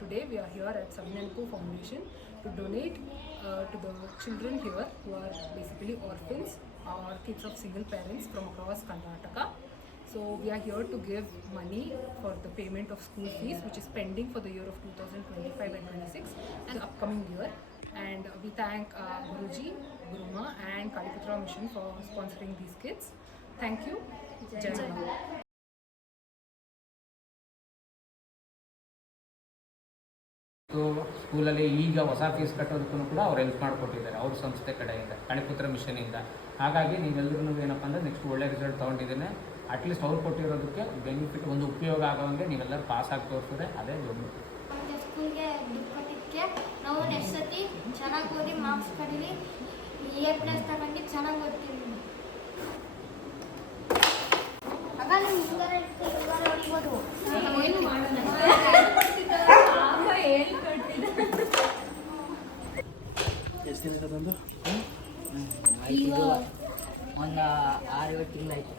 today we are here at Savinenko Foundation to donate to the children here who are basically orphans or kids of single parents from across Karnataka. So we are here to give money for the payment of school fees which is pending for the year of 2025 and 26 and upcoming year. And we thank Guruji, Guruma and Kaliputra Mission for sponsoring these kids. Thank you. Jai Hind. ಸ್ಕೂಲಲ್ಲಿ ಈಗ ಹೊಸ fees ಕಟ್ಟೋದಕ್ಕೂ ಕೂಡ ಅವ್ರು help ಮಾಡಿಕೊಟ್ಟಿದ್ದಾರೆ ಅವ್ರ ಸಂಸ್ಥೆ ಕಡೆಯಿಂದ ಕಳಿಪುತ್ರ ಮಿಷನಿಂದ. ಹಾಗಾಗಿ ನೀವೆಲ್ಲರೂ ಏನಪ್ಪ ಅಂದರೆ ನೆಕ್ಸ್ಟ್ ಒಳ್ಳೆ ರಿಸಲ್ಟ್ ತೊಗೊಂಡಿದ್ದೇನೆ. ಅಟ್ಲೀಸ್ಟ್ ಅವ್ರು ಕೊಟ್ಟಿರೋದಕ್ಕೆ ಬೆನಿಫಿಟ್ ಒಂದು ಉಪಯೋಗ ಆಗೋಂಗೆ ನೀವೆಲ್ಲರೂ ಪಾಸ್ ಆಗಿ ತೋರಿಸಿದ್ರೆ ಅದೇ ದೊಡ್ಡ. ಸ್ಕೂಲ್ಗೆ ದುಡ್ಡು ಕೊಟ್ಟಿದ್ದಕ್ಕೆ ನಾವು ನೆಕ್ಸ್ಟ್ ಸತಿ ಚೆನ್ನಾಗಿ ಓದಿ ಮಾರ್ಕ್ಸ್ ಪಡೀಲಿ, A+ ತಗೊಂಡು ಚೆನ್ನಾಗಿ ಓದ್ತೀವಿ. ಆಗ ನೀವು ಹಿಂಗಾರ ಹೊಡಿಬೋದು. ಏನು ಮಾಡೋಣ ಎಷ್ಟು ದಿನ ತಂದು ಒಂದು 6-7 ತಿಂಗಳಾಯ್ತು.